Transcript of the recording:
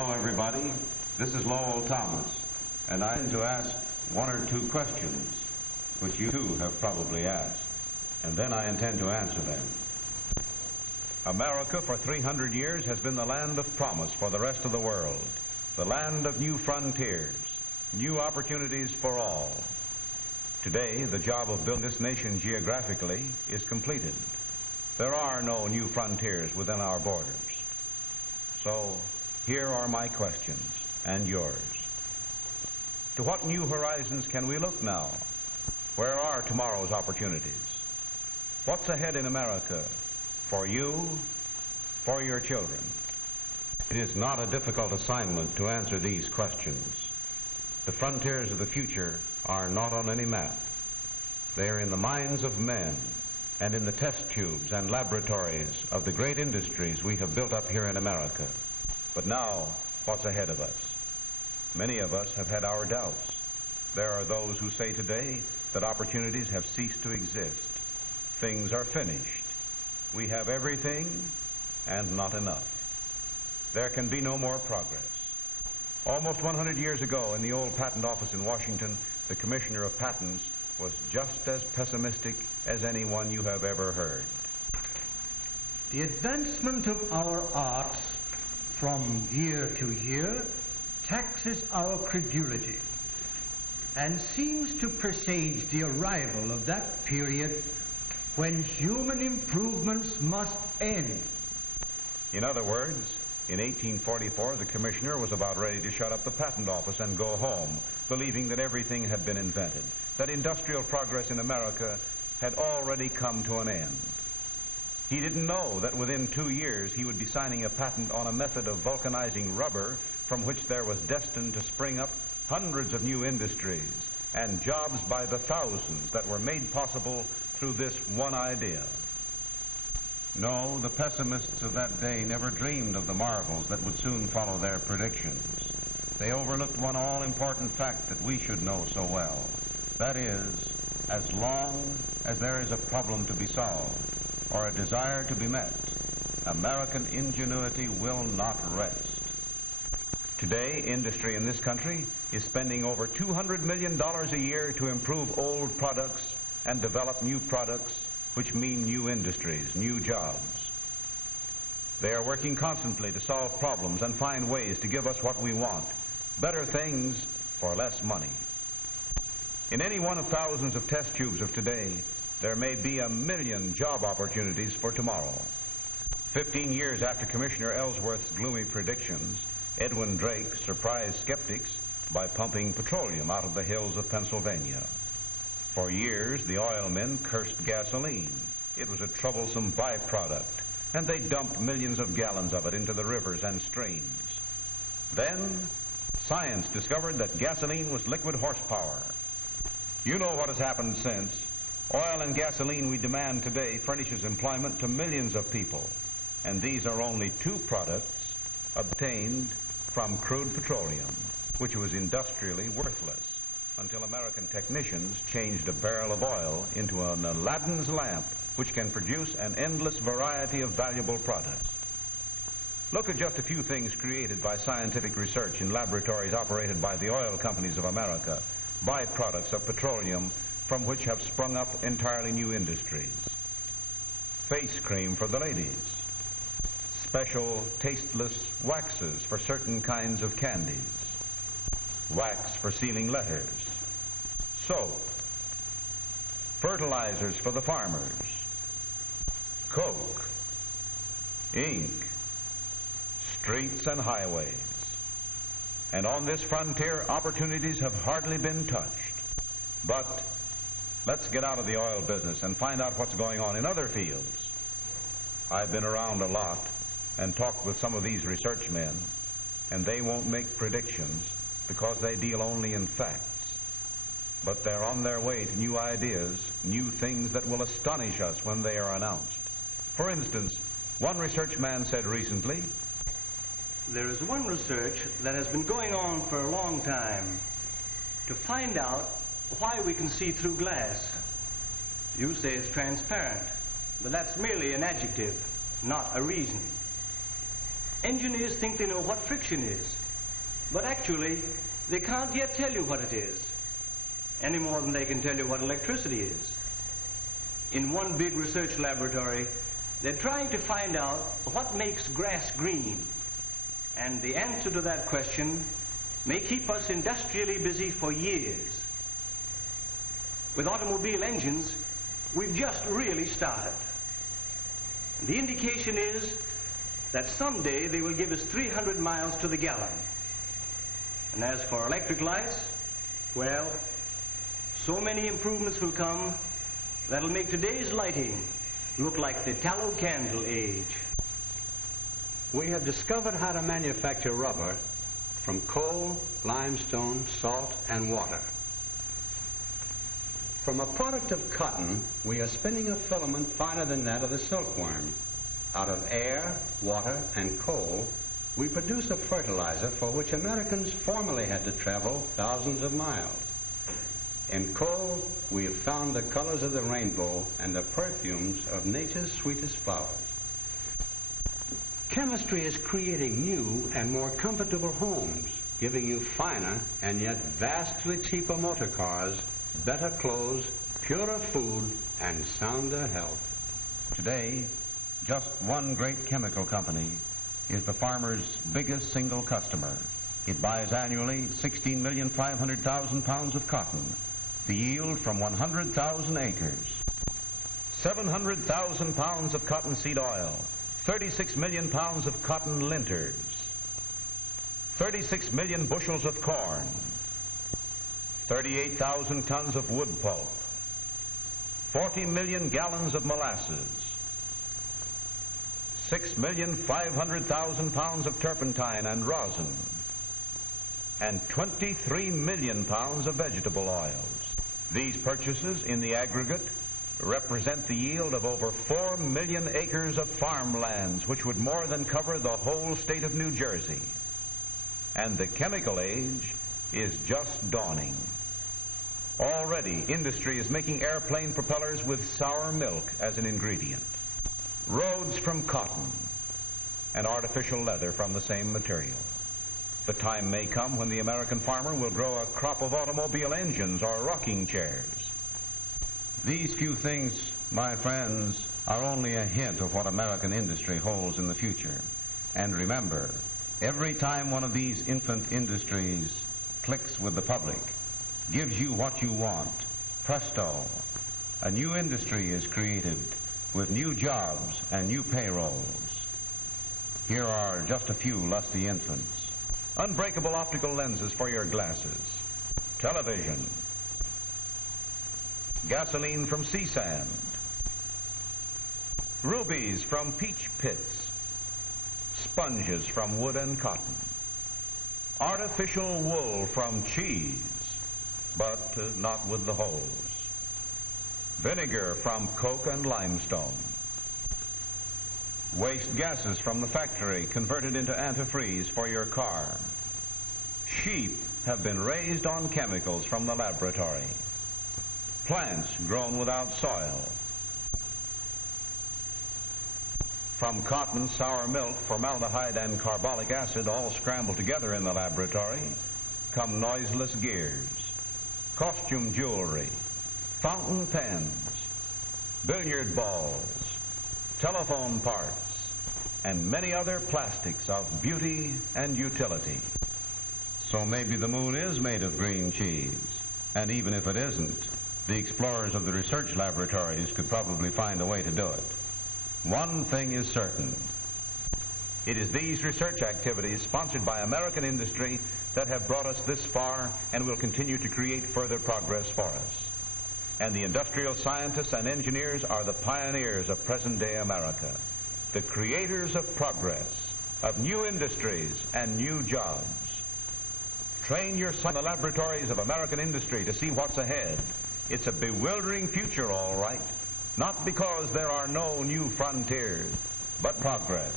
Hello, everybody. This is Lowell Thomas, and I intend to ask one or two questions, which you too have probably asked, and then I intend to answer them. America for 300 years has been the land of promise for the rest of the world, the land of new frontiers, new opportunities for all. Today, the job of building this nation geographically is completed. There are no new frontiers within our borders. So, here are my questions, and yours. To what new horizons can we look now? Where are tomorrow's opportunities? What's ahead in America for you, for your children? It is not a difficult assignment to answer these questions. The frontiers of the future are not on any map. They are in the minds of men and in the test tubes and laboratories of the great industries we have built up here in America. But now, what's ahead of us? Many of us have had our doubts. There are those who say today that opportunities have ceased to exist. Things are finished. We have everything and not enough. There can be no more progress. Almost 100 years ago, in the old patent office in Washington, the commissioner of patents was just as pessimistic as anyone you have ever heard. The advancement of our arts from year to year taxes our credulity and seems to presage the arrival of that period when human improvements must end. In other words, in 1844, the commissioner was about ready to shut up the patent office and go home, believing that everything had been invented, that industrial progress in America had already come to an end. He didn't know that within 2 years he would be signing a patent on a method of vulcanizing rubber from which there was destined to spring up hundreds of new industries and jobs by the thousands that were made possible through this one idea. No, the pessimists of that day never dreamed of the marvels that would soon follow their predictions. They overlooked one all-important fact that we should know so well. That is, as long as there is a problem to be solved or a desire to be met, American ingenuity will not rest. Today, industry in this country is spending over $200 million a year to improve old products and develop new products, which mean new industries, new jobs. They are working constantly to solve problems and find ways to give us what we want, better things for less money. In any one of thousands of test tubes of today, there may be 1 million job opportunities for tomorrow. 15 years after Commissioner Ellsworth's gloomy predictions, Edwin Drake surprised skeptics by pumping petroleum out of the hills of Pennsylvania. For years, the oil men cursed gasoline. It was a troublesome byproduct, and they dumped millions of gallons of it into the rivers and streams. Then, science discovered that gasoline was liquid horsepower. You know what has happened since. Oil and gasoline we demand today furnishes employment to millions of people, and these are only two products obtained from crude petroleum, which was industrially worthless until American technicians changed a barrel of oil into an Aladdin's lamp, which can produce an endless variety of valuable products. Look at just a few things created by scientific research in laboratories operated by the oil companies of America, byproducts of petroleum from which have sprung up entirely new industries. Face cream for the ladies, special tasteless waxes for certain kinds of candies, wax for sealing letters, soap, fertilizers for the farmers, coke, ink, streets and highways. And on this frontier, opportunities have hardly been touched. But let's get out of the oil business and find out what's going on in other fields. I've been around a lot and talked with some of these research men, and they won't make predictions because they deal only in facts. But they're on their way to new ideas, new things that will astonish us when they are announced. For instance, one research man said recently, there is one research that has been going on for a long time to find out why we can see through glass. You say it's transparent, but that's merely an adjective, not a reason. Engineers think they know what friction is, but actually they can't yet tell you what it is, any more than they can tell you what electricity is. In one big research laboratory, they're trying to find out what makes grass green, and the answer to that question may keep us industrially busy for years. With automobile engines, we've just really started. The indication is that someday they will give us 300 miles to the gallon. And as for electric lights, well, so many improvements will come that'll make today's lighting look like the tallow candle age. We have discovered how to manufacture rubber from coal, limestone, salt, and water. From a product of cotton, we are spinning a filament finer than that of the silkworm. Out of air, water, and coal, we produce a fertilizer for which Americans formerly had to travel thousands of miles. In coal, we have found the colors of the rainbow and the perfumes of nature's sweetest flowers. Chemistry is creating new and more comfortable homes, giving you finer and yet vastly cheaper motor cars, better clothes, purer food, and sounder health. Today, just one great chemical company is the farmer's biggest single customer. It buys annually 16,500,000 pounds of cotton, the yield from 100,000 acres. 700,000 pounds of cottonseed oil, 36 million pounds of cotton linters, 36 million bushels of corn, 38,000 tons of wood pulp, 40 million gallons of molasses, 6,500,000 pounds of turpentine and rosin, and 23 million pounds of vegetable oils. These purchases in the aggregate represent the yield of over 4 million acres of farmlands, which would more than cover the whole state of New Jersey. And the chemical age is just dawning. Already, industry is making airplane propellers with sour milk as an ingredient, roads from cotton, and artificial leather from the same material. The time may come when the American farmer will grow a crop of automobile engines or rocking chairs. These few things, my friends, are only a hint of what American industry holds in the future. And remember, every time one of these infant industries clicks with the public, gives you what you want, presto, a new industry is created with new jobs and new payrolls. Here are just a few lusty infants. Unbreakable optical lenses for your glasses, television, gasoline from sea sand, rubies from peach pits, sponges from wood and cotton, artificial wool from cheese, but not with the holes, vinegar from coke and limestone, waste gases from the factory converted into antifreeze for your car. Sheep have been raised on chemicals from the laboratory. Plants grown without soil. From cotton, sour milk, formaldehyde, and carbolic acid all scrambled together in the laboratory come noiseless gears, costume jewelry, fountain pens, billiard balls, telephone parts, and many other plastics of beauty and utility. So maybe the moon is made of green cheese. And even if it isn't, the explorers of the research laboratories could probably find a way to do it. One thing is certain. It is these research activities sponsored by American industry that have brought us this far and will continue to create further progress for us. And the industrial scientists and engineers are the pioneers of present-day America, the creators of progress, of new industries and new jobs. Train your son in the laboratories of American industry to see what's ahead. It's a bewildering future, all right, not because there are no new frontiers, but progress.